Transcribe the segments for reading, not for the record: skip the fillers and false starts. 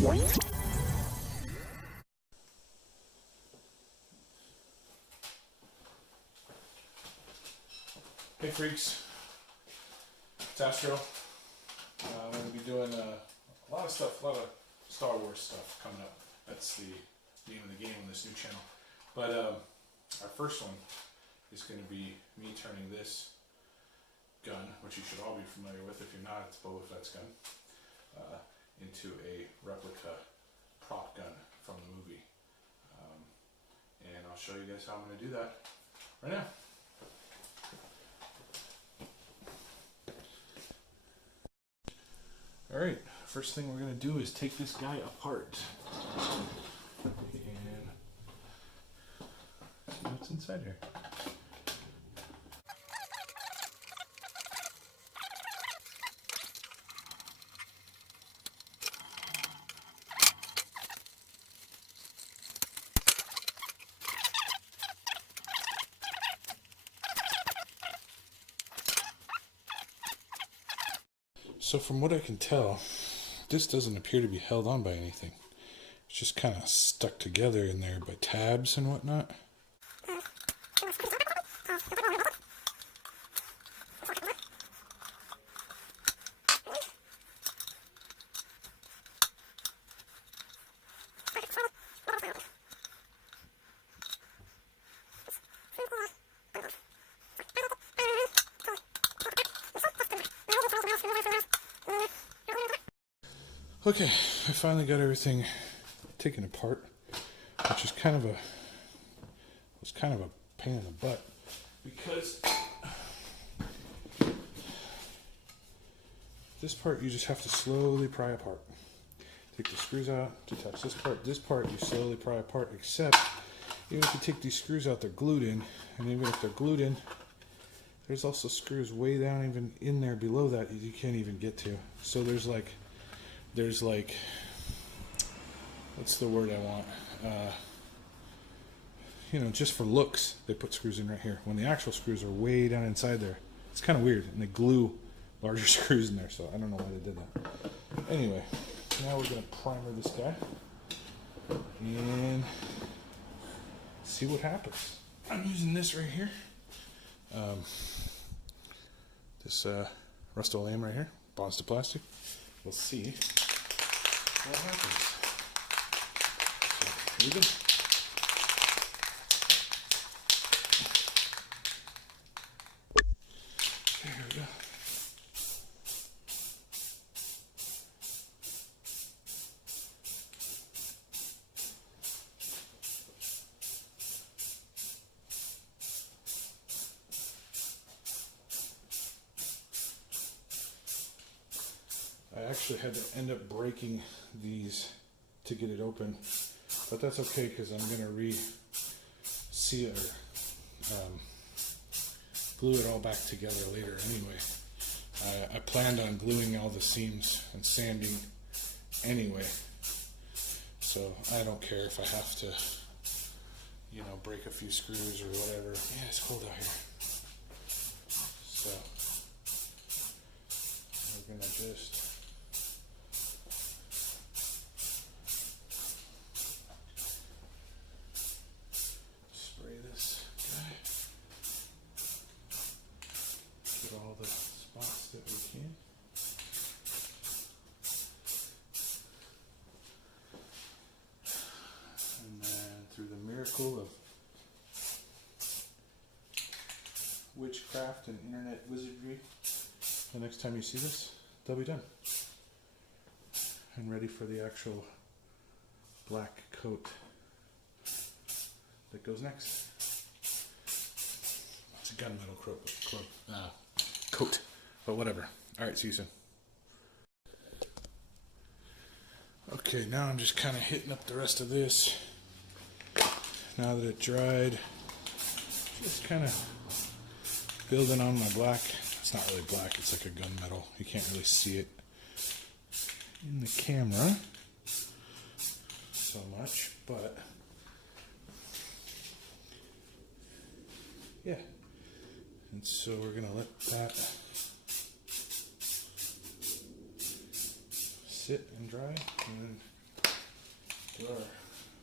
Hey freaks, it's Astro. I'm going to be doing a lot of stuff, a lot of Star Wars stuff coming up. That's the name of the game on this new channel. But our first one is going to be me turning this gun, which you should all be familiar with. If you're not, it's Boba Fett's gun, into a replica prop gun from the movie. And I'll show you guys how I'm going to do that right now. Alright, first thing we're going to do is take this guy apart and see what's inside here. So from what I can tell, this doesn't appear to be held on by anything. It's just kind of stuck together in there by tabs and whatnot. Okay, I finally got everything taken apart, which is kind of a pain in the butt because this part you just have to slowly pry apart. Take the screws out, detach this part. This part you slowly pry apart, except even if you take these screws out, they're glued in, and even if they're glued in, there's also screws way down even in there below that you can't even get to. So there's like what's the word I want? Just for looks, they put screws in right here when the actual screws are way down inside there. It's kind of weird, and they glue larger screws in there, so I don't know why they did that. Anyway, now we're going to primer this guy and see what happens. I'm using this right here. This Rust-Oleum right here, bonds to plastic. We'll see what happens. So, here we go. Okay, here we go. I actually had to end up breaking these to get it open, but that's okay because I'm going to re-seal it or glue it all back together later anyway. I planned on gluing all the seams and sanding anyway, so I don't care if I have to, break a few screws or whatever. Yeah, it's cold out here. So we're going to just all the spots that we can. And then through the miracle of witchcraft and internet wizardry, the next time you see this, they'll be done. And ready for the actual black coat that goes next. It's a gunmetal coat, but whatever. Alright, see you soon. Okay, now I'm just kind of hitting up the rest of this. Now that it dried, just kind of building on my black. It's not really black, it's like a gunmetal. You can't really see it in the camera so much, but yeah. And so we're going to let that sit and dry and then to our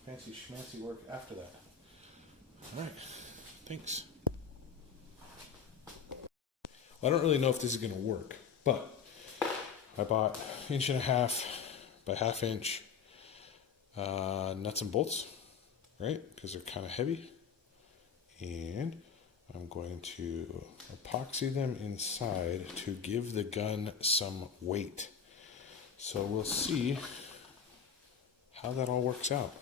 fancy schmancy work after that. Alright, thanks. Well, I don't really know if this is going to work, but I bought 1.5 by 1/2 inch nuts and bolts, right? Because they're kind of heavy. And I'm going to epoxy them inside to give the gun some weight. So we'll see how that all works out.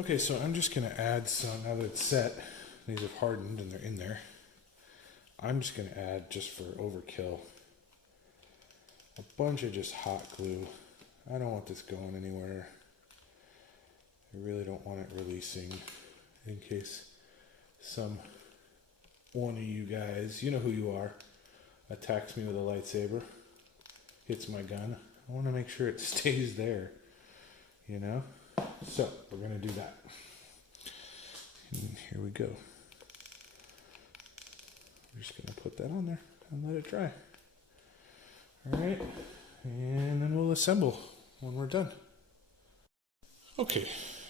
Okay, so I'm just going to add some, now that it's set, these have hardened and they're in there, I'm just going to add, just for overkill, a bunch of just hot glue. I don't want this going anywhere. I really don't want it releasing in case some one of you guys, you know who you are, attacks me with a lightsaber, hits my gun. I want to make sure it stays there, you know? So, we're going to do that. And here we go. We're just going to put that on there and let it dry. Alright, and then we'll assemble when we're done. Okay,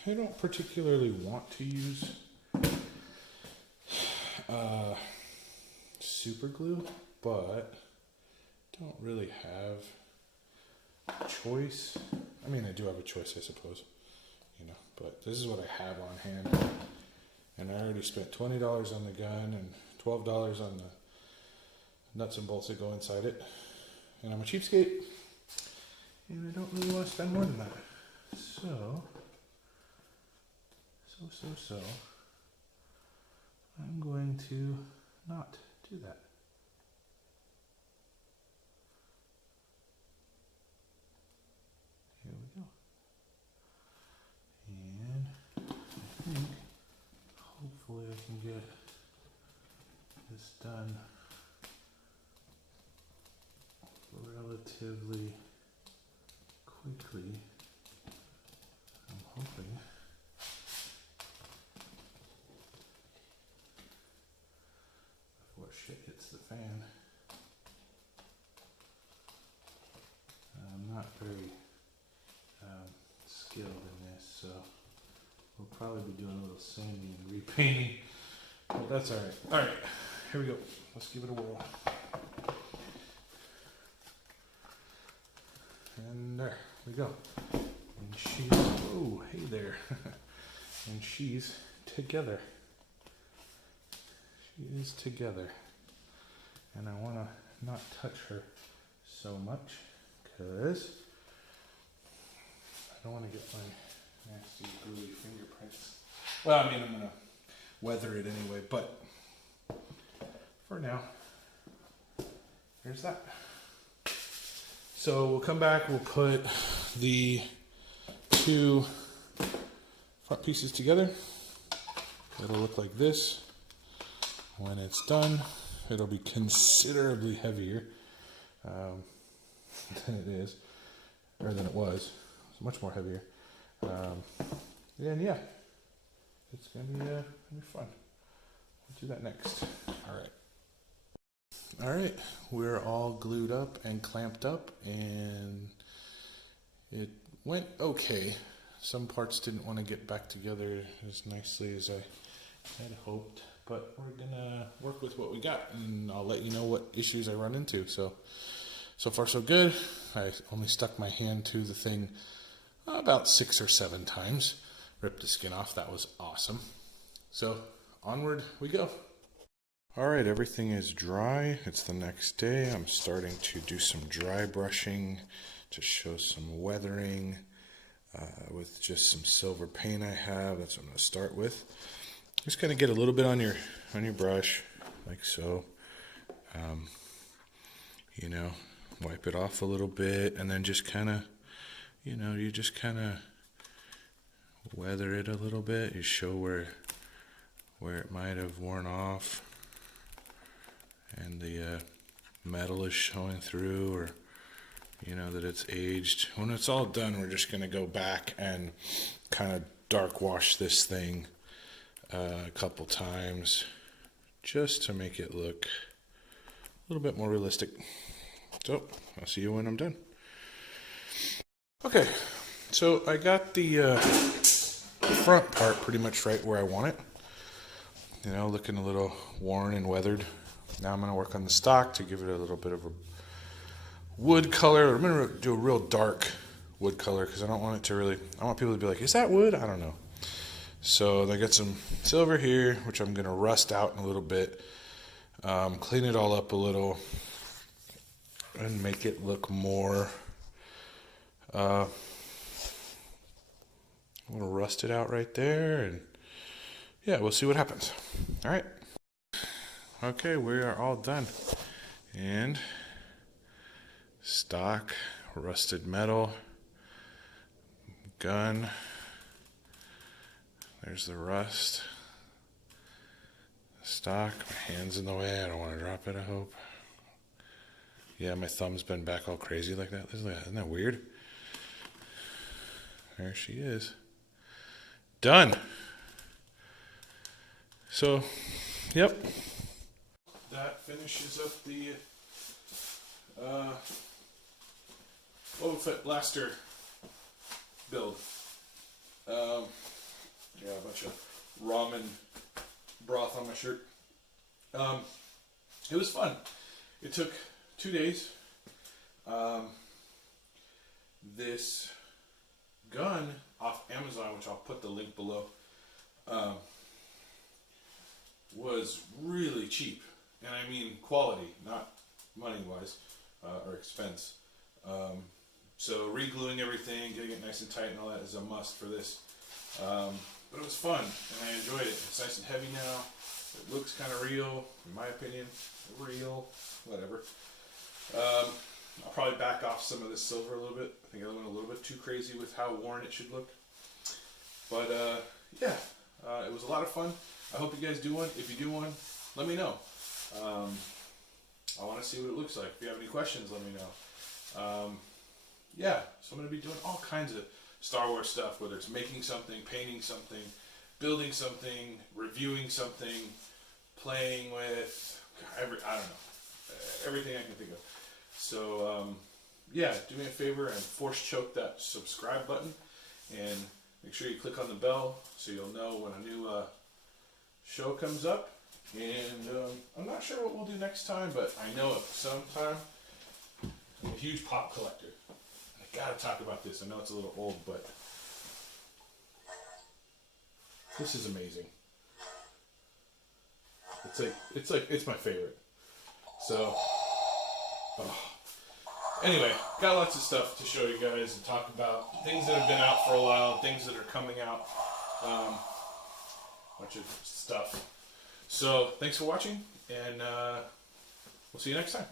I don't particularly want to use super glue, but don't really have a choice. I mean, I do have a choice, I suppose. You know, but this is what I have on hand, and I already spent $20 on the gun and $12 on the nuts and bolts that go inside it, and I'm a cheapskate, and I don't really want to spend more than that. So I'm going to not do that. Here we go. And I think, hopefully I can get this done relatively quickly. I'm hoping. Before shit hits the fan. I'm not very skilled in this, so we'll probably be doing a little sanding and repainting, but that's alright. Alright, here we go. Let's give it a whirl. And there we go. And she's, oh, hey there. And she's together. She is together. And I want to not touch her so much because I don't want to get my nasty gluey fingerprints. Well, I mean, I'm going to weather it anyway, but for now, here's that. So we'll come back, we'll put the two front pieces together. It'll look like this. When it's done, it'll be considerably heavier than it is, or than it was. It's much more heavier. And yeah, it's gonna be fun. We'll do that next. All right, we're all glued up and clamped up, and it went okay. Some parts didn't want to get back together as nicely as I had hoped, but we're gonna work with what we got, and I'll let you know what issues I run into. So far so good. I only stuck my hand to the thing about 6 or 7 times. Ripped the skin off. That was awesome. So onward we go. Alright, everything is dry. It's the next day. I'm starting to do some dry brushing to show some weathering with just some silver paint I have. That's what I'm going to start with. Just kind of get a little bit on your brush, like so. You know, wipe it off a little bit, and then just kind of, you just kind of weather it a little bit. You show where it might have worn off, and the metal is showing through, or that it's aged. When it's all done, we're just going to go back and kind of dark wash this thing a couple times just to make it look a little bit more realistic. So I'll see you when I'm done. Okay, so I got the front part pretty much right where I want it. Looking a little worn and weathered. Now I'm going to work on the stock to give it a little bit of a wood color. I'm going to do a real dark wood color because I don't want it to really, I want people to be like, is that wood? I don't know. So I got some silver here, which I'm going to rust out in a little bit. Clean it all up a little and make it look more, I'm going to rust it out right there, and yeah, we'll see what happens. All right. Okay, we are all done. And stock, rusted metal, gun, there's the rust, stock, my hand's in the way, I don't want to drop it, I hope. Yeah, my thumb's been back all crazy like that. Isn't that weird? There she is. Done. So, yep. That finishes up the Boba Blaster build. Yeah, a bunch of ramen broth on my shirt. It was fun. It took 2 days. This gun off Amazon, which I'll put the link below, was really cheap. And I mean quality, not money-wise or expense. So re-gluing everything, getting it nice and tight and all that is a must for this. But it was fun, and I enjoyed it. It's nice and heavy now. It looks kind of real, in my opinion. Real, whatever. I'll probably back off some of this silver a little bit. I think I went a little bit too crazy with how worn it should look. But yeah, it was a lot of fun. I hope you guys do one. If you do one, let me know. I want to see what it looks like. If you have any questions, let me know. Yeah, so I'm going to be doing all kinds of Star Wars stuff, whether it's making something, painting something, building something, reviewing something, playing with, I don't know, everything I can think of. So, yeah, do me a favor and force choke that subscribe button, and make sure you click on the bell so you'll know when a new show comes up. And I'm not sure what we'll do next time, but I know at some time I'm a huge pop collector. I gotta talk about this. I know it's a little old, but this is amazing. It's my favorite. So, anyway, got lots of stuff to show you guys and talk about. Things that have been out for a while, things that are coming out. Bunch of stuff. So, thanks for watching, and we'll see you next time.